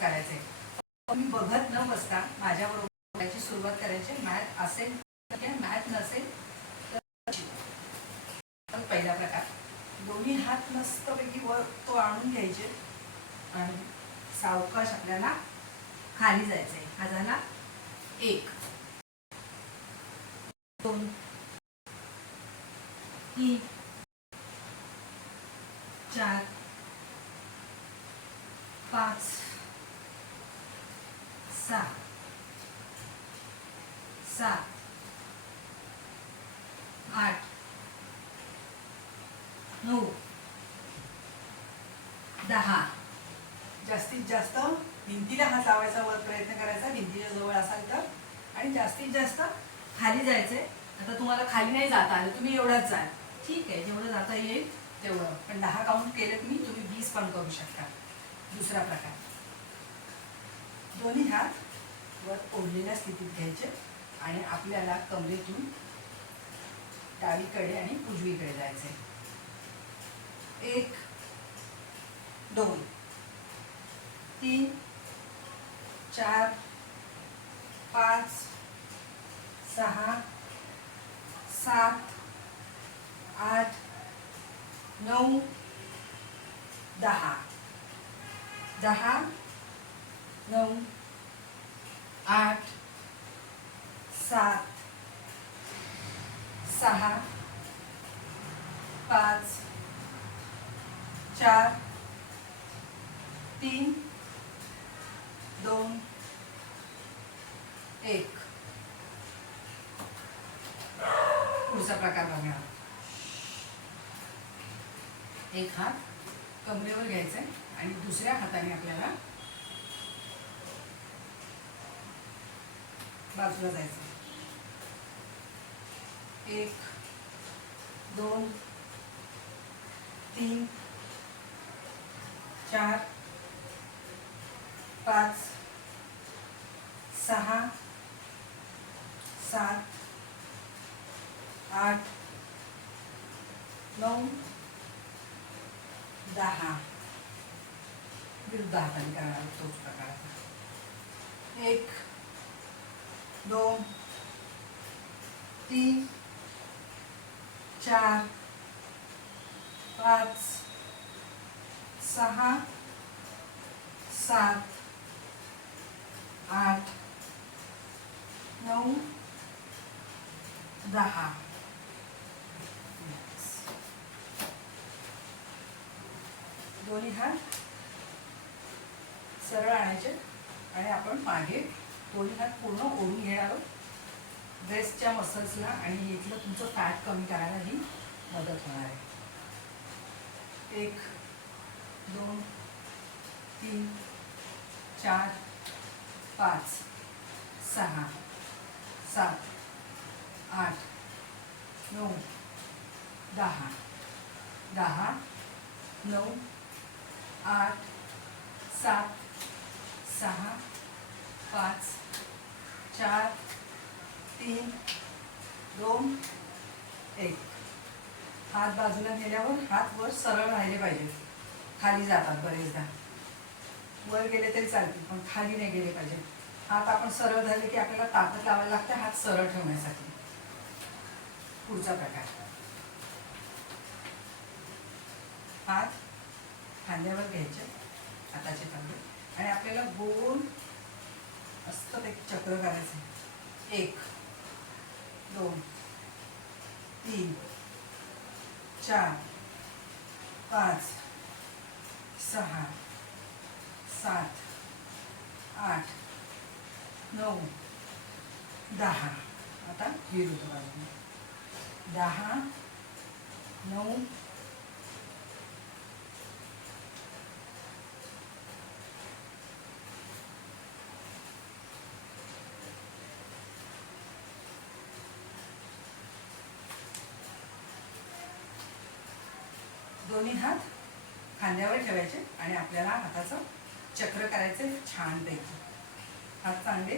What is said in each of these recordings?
तेवढंच करायचंय. मी बघत न बसता माझ्याबरोबर करायची सुरुवात करायची. मॅथ असेल तर मॅथ नसेल तर पहिला प्रकार. दोन्ही हात मस्तपैकी वर तो आणून घ्यायचे आणि सावकाश आपल्याला खाली जायचंय. हा झाला एक दोन तीन चार पाच सहा सात आठ नऊ दहा. जास्तीत जास्त भिंतीला हात लावायचा वर प्रयत्न करायचा भिंतीच्या जवळ असाल तर. आणि जास्तीत जास्त खाली जायचंय आता तुम्हाला खाली नाही जाता आलं तुम्ही एवढंच जाल. ठीक आहे जेवढं जाता येईल तेवढं. पण दहा काउंट केलं तुम्ही तुम्ही वीस पण करू शकता. दुसरा प्रकार. दोन्ही हात वर ओढलेल्या स्थितीत घ्यायचे आणि आपल्याला कमरेतून डावीकडे आणि उजवीकडे जायचे एक दोन तीन चार पाच सहा सात आठ नऊ दहा दहा नऊ आठ सात सहा पाच चार तीन दोन एक. पुढचा प्रकार बघा एक हात कमरेवर घ्यायचा आहे आणि दुसऱ्या हाताने आपल्याला बाजूला जायचं. एक दोन तीन चार पाच सहा सात आठ नऊ दहा. विरुद्ध हाताने करणार तोच प्रकार एक दोन तीन चार पाच सहा सात आठ नऊ दहा. दोन्ही हात सरळ आणायचे आणि आपण मागे दोन्ही हात पूर्ण ओढून घेणार आहोत. ब्रेस्टच्या मसल्सला आणि इथलं तुमचं फॅट कमी करायला ही मदत होणार आहे. एक दोन तीन चार पाच सहा सात आठ नऊ दहा. दहा नऊ आठ सात सहा पाच चार तीन दोन एक. हात बाजूला गेल्यावर हात वर सरळ राहिले पाहिजे. खाली जातात बरेचदा. वर गेले तरी चालतील पण खाली नाही गेले पाहिजे. हात आपण सरळ झाले की आपल्याला ताकद लावायला लागते हात सरळ ठेवण्यासाठी. पुढचा प्रकार. हात खांद्यावर घ्यायचे हाताचे खांदे आणि आपल्याला गोल असतं एक चक्र करायचं. एक दोन तीन चार पाच सहा सात आठ नऊ दहा. आता विरुद्ध बाजूने दहा नऊ दोन्ही हात खांद्यावर ठेवायचे आणि आपल्याला हाताचं चक्र करायचे छान पैकी. हात चांगले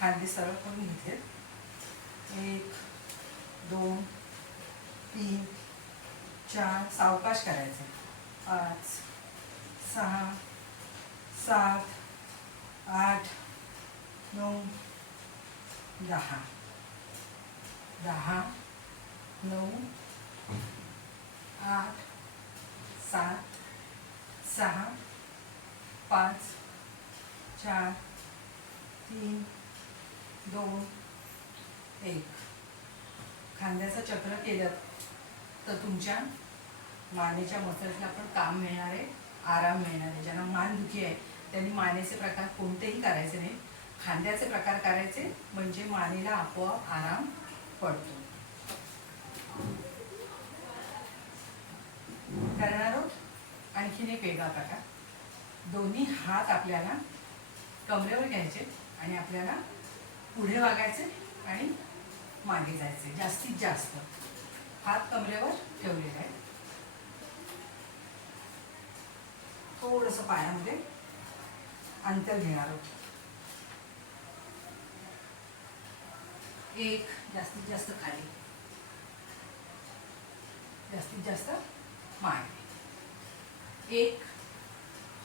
खांदे सरळ करून घेतले एक दोन तीन चार सावकाश करायचे. पाच सहा सात आठ नऊ दहा. दहा नऊ आठ सात सहा पाच चार तीन दोन एक. खांद्याचं चक्र केलं तर तुमच्या मानेच्या मसल्सला पण काम मिळणार आहे आराम मिळणार. आहे ज्यांना मान दुखी आहे त्यांनी मानेचे प्रकार कोणतेही करायचे नाही. खांद्याचे प्रकार करायचे म्हणजे मानेला आपोआप आराम पडतो. करणार आणखीन एक वेगळा प्रकार. दोन्ही हात आपल्याला कमरेवर घ्यायचे आणि आपल्याला पुढे वागायचे आणि मागे जायचे. जास्तीत जास्त. हात कमरेवर ठेवलेले आहे थोडंसं पायामध्ये अंतर घेणार आहोत. एक जास्तीत जास्त खाली. जास्तीत जास्त मागे. एक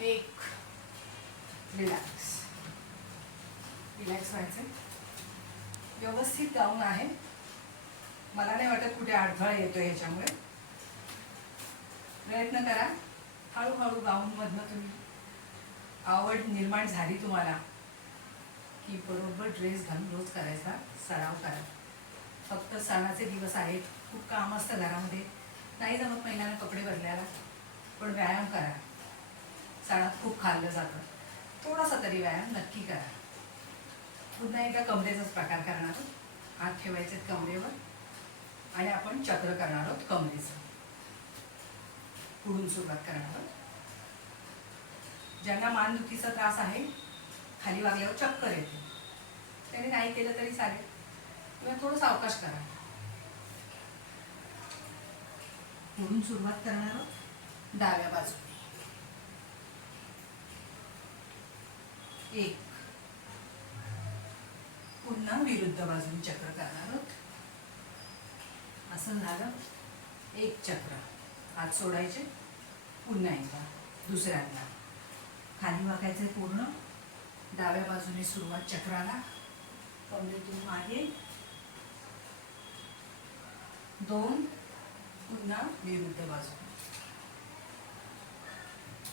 एक रिलॅक्स रिलॅक्स व्हायचं व्यवस्थित गाऊन आहे. मला नाही वाटत कुठे अडथळा येतो याच्यामुळे प्रयत्न करा. हळूहळू गाऊनमधनं तुम्ही. आवड निर्माण झाली तुम्हाला की बरोबर ड्रेस घालून रोज करायचा सराव करा. फक्त सणाचे दिवस आहेत. खूप काम असतं घरामध्ये. नाही जमत महिलांना कपडे बदलायला. पण व्यायाम करा. सणात खूप खाल्लं जातं. थोडासा तरी व्यायाम नक्की करा. पुन्हा एकदा कमरेचाच प्रकार करणार आहोत. हात ठेवायचे कमरेवर आणि आपण चक्र करणार आहोत कमरेचं. पुढून सुरुवात करणार आहोत. ज्यांना मानदुखीचा त्रास आहे खाली वागल्यावर चक्कर येते. त्याने नाही केलं तरी चालेल. किंवा थोडं सावकाश करा. पुढून सुरुवात करणार आहोत. डाव्या बाजू एक. पुन्हा विरुद्ध बाजून चक्र करणार आहोत असं झालं. एक चक्र. हात सोडायचे. पुन्हा एकदा. दुसऱ्यांदा. खाली वाकायचं पूर्ण. डाव्या बाजूने सुरुवात चक्राला. कमरेतून मागे. दोन. पुन्हा विरुद्ध बाजू.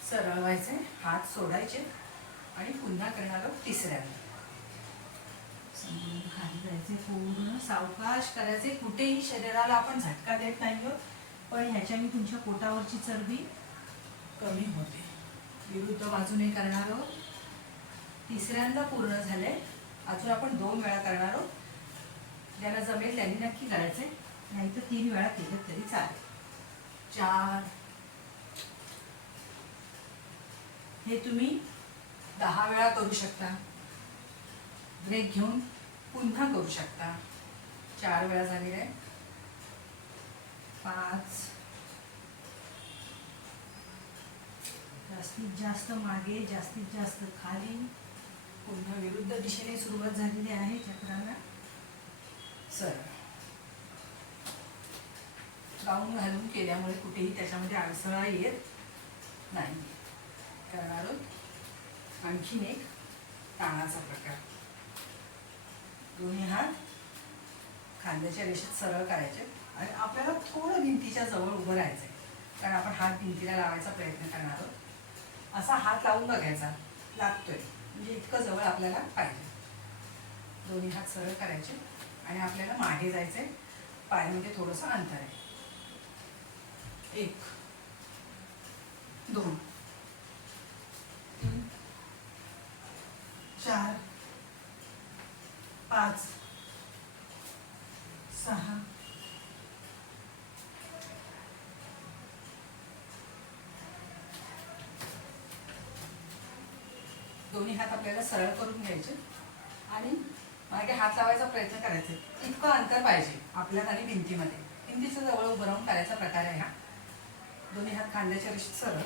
सरळ व्हायचे हात सोडायचे. आणि पुन्हा करणार आहोत तिसऱ्यांदा. खाली जायचे पूर्ण. सावकाश करायचे. कुठेही शरीराला आपण झटका देत नाही आहोत पण ह्याच्याने तुमच्या पोटावरची चरबी कमी होते. विरुद्ध बाजूने करणार आहोत. तिसऱ्यांदा पूर्ण झाले. अजून आपण दोन वेळा करणार आहोत. ज्याला जमेल त्यांनी नक्की करायचे. नाही तर तीन वेळा केलं तरी चालेल. चार. हे तुम्ही दहा वेळा करू शकता. ब्रेक घेऊन पुन्हा करू शकता. चार वेळा झालेले आहे. पाच. जास्तीत जास्त मागे जास्तीत जास्त खाली. पुन्हा विरुद्ध दिशेने सुरुवात झालेली आहे चक्राला. सर. गाऊन घालून केल्यामुळे कुठेही त्याच्यामध्ये अडसळा येत नाही. करणार आहोत. आणखीन एक ताणाचा प्रकार. दोन्ही हात खांद्याच्या रेषेत सरळ करायचे आणि आपल्याला थोडं भिंतीच्या जवळ उभं राहायचं कारण आपण हात भिंतीला लावायचा प्रयत्न करणार आहोत. असा हात लावून बघायचा. लागतोय. म्हणजे इतकं जवळ आपल्याला पाहिजे. दोन्ही हात सरळ करायचे आणि आपल्याला मागे जायचंय. पायामध्ये थोडंसं अंतर आहे. एक दोन. तीन चार पाच सहा दोन्ही हात आपल्याला सरळ करून घ्यायचे आणि मागे हात लावायचा प्रयत्न करायचा. इतकं अंतर पाहिजे आपल्यात आणि भिंतीमध्ये. भिंतीचं जवळ उभं राहून करायचा प्रकार आहे हा. दोन्ही हात खांद्याच्या रेषेत सरळ.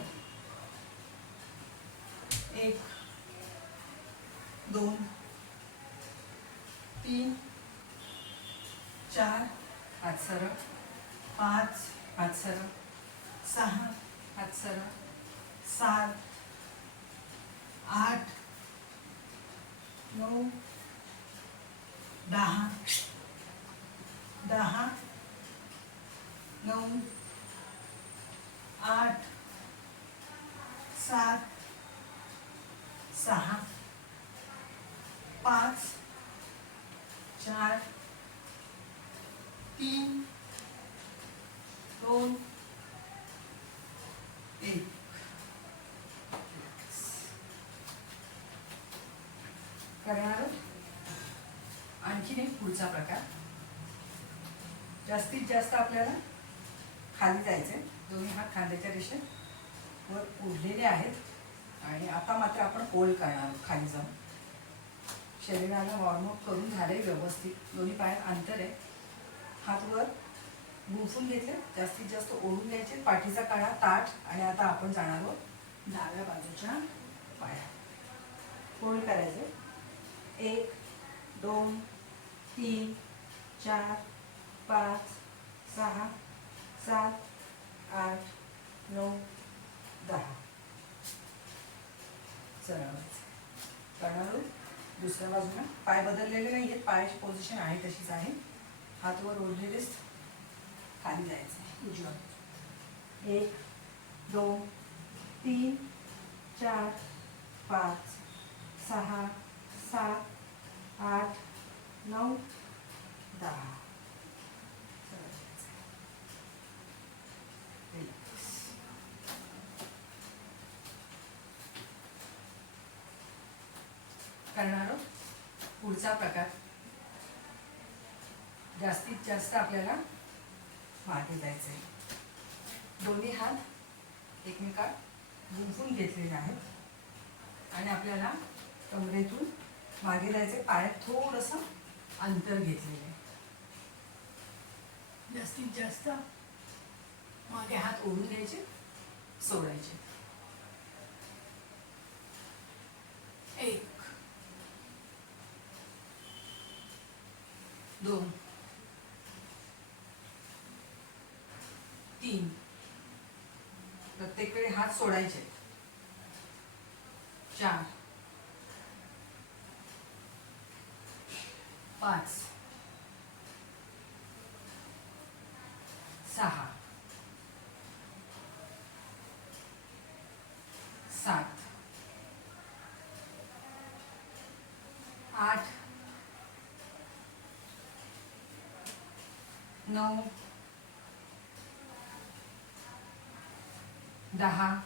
एक दोन तीन चार हात सरळ पाच हात सरळ सहा हात सरळ सात आठ नऊ दहा दहा नऊ आठ सात सहा पाच चार तीन दोन एक. करणार आणखीन एक पुढचा प्रकार. जास्तीत जास्त आपल्याला खाली जायचे दोन्ही हात खांद्याच्या रेषेत वर उडलेले आहेत. आणि आता मात्र आपण होल्ड करणार खाली जाऊन. शरीराला वॉर्मअप करून झाले व्यवस्थित दोन्ही पायात अंतर आहे. हात वर गुंफून घेतले जास्तीत जास्त ओढून घ्यायचे. पाठीचा काळा ताठ आणि आता आपण जाणार आहोत डाव्या बाजूच्या पाया. होल्ड करायचे. एक दोन तीन चार पाच सहा सात आठ नऊ दहा. चढावायचं करणार आहोत. दुसऱ्या बाजूला पाय बदललेले नाही आहेत पायाची पोझिशन आहे तशीच आहे. हात वर ओढलेलेच खाली जायचं उजवा. एक दोन तीन चार पाच सहा सात आठ नऊ दहा सरळ जायचं. Relax. करणार आहोत. पुढचा प्रकार. जास्तीत जास्त आपल्याला मागे जायचं आहे दोन्ही हात एकमेकात गुंफून घेतलेले आहेत. आणि आपल्याला कमरेतून मागे जायचे पायात थोडंसं अंतर घेतलेलं आहे. जास्तीत जास्त मागे हात ओढून घ्यायचे सोडायचे. एक दोन. तीन. प्रत्येक वेळी हात सोडायचे. चार. पाच. सहा. सात. आठ. नऊ दहा.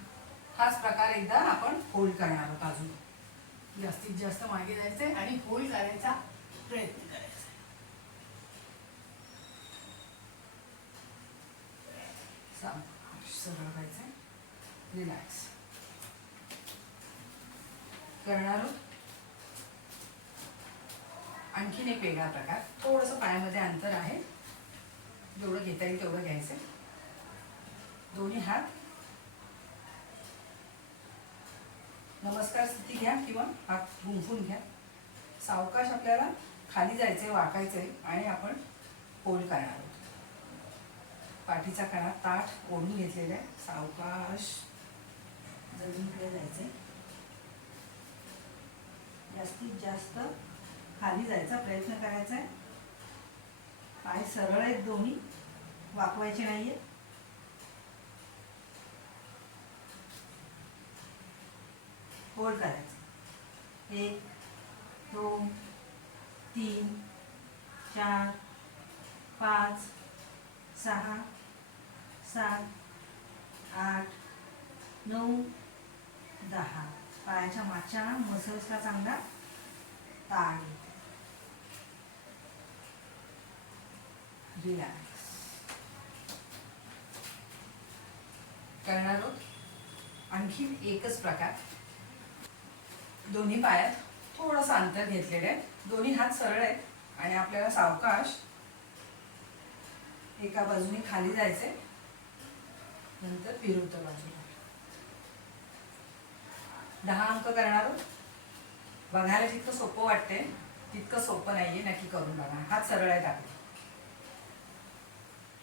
हाच प्रकार एकदा आपण होल्ड करणार आहोत अजून. जास्तीत जास्त मागे जायचे आणि होल्ड करायचा प्रयत्न करायचा. साम- सरळ व्हायचं रिलॅक्स करणार आणखीन एक वेगळा प्रकार. थोडंसं पायामध्ये अंतर आहे. जेवढं घेता येईल तेवढं घ्यायचं. दोन्ही हात. नमस्कार स्थिती घ्या किंवा हात गुंफून घ्या. सावकाश आपल्याला खाली जायचंय वाकायचंय आणि आपण होल करणार आहोत. पाठीचा कणा ताठ ओढून घेतलेला आहे. सावकाश जमिनीकडे जायचंय. जास्तीत जास्त खाली जायचा प्रयत्न करायचा आहे पाय सरळ आहेत दोन्ही. वाकवायचे नाहीये. होल्ड करायचं. एक दोन तीन चार पाच सहा सात आठ नऊ दहा. पायाच्या मागच्या मसल्सला चांगला ताण रिलॅक्स करणार आहोत? आणखी एकच प्रकार. दोन्ही पायात थोडंसं अंतर घेतलेलं आहे. दोन्ही हात सरळ आहेत आणि आपल्याला सावकाश एका बाजूने खाली जायचंय. नंतर विरुद्ध बाजूला. दहा अंक करणार आहोत. बघायला जितकं सोपं वाटते तितकं सोपं नाहीये. नक्की करून बघा. हात सरळ आहेत आपले.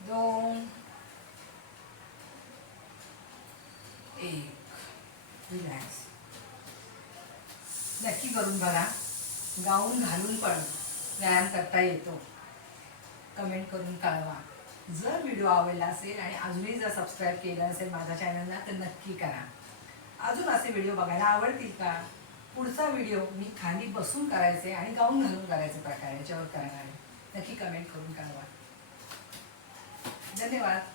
दोन एक. रिलॅक्स नक्की करून बघा. गाऊन घालून पण व्यायाम करता येतो. कमेंट करून कळवा. जर व्हिडिओ आवडला असेल आणि अजूनही जर सबस्क्राईब केलं असेल माझ्या चॅनलला तर नक्की करा. अजून असे व्हिडिओ बघायला आवडतील का? पुढचा व्हिडिओ मी खाली बसून करायचे आणि गाऊन घालून करायचे प्रकार याच्यावर करणार आहे. नक्की कमेंट करून कळवा. धन्यवाद.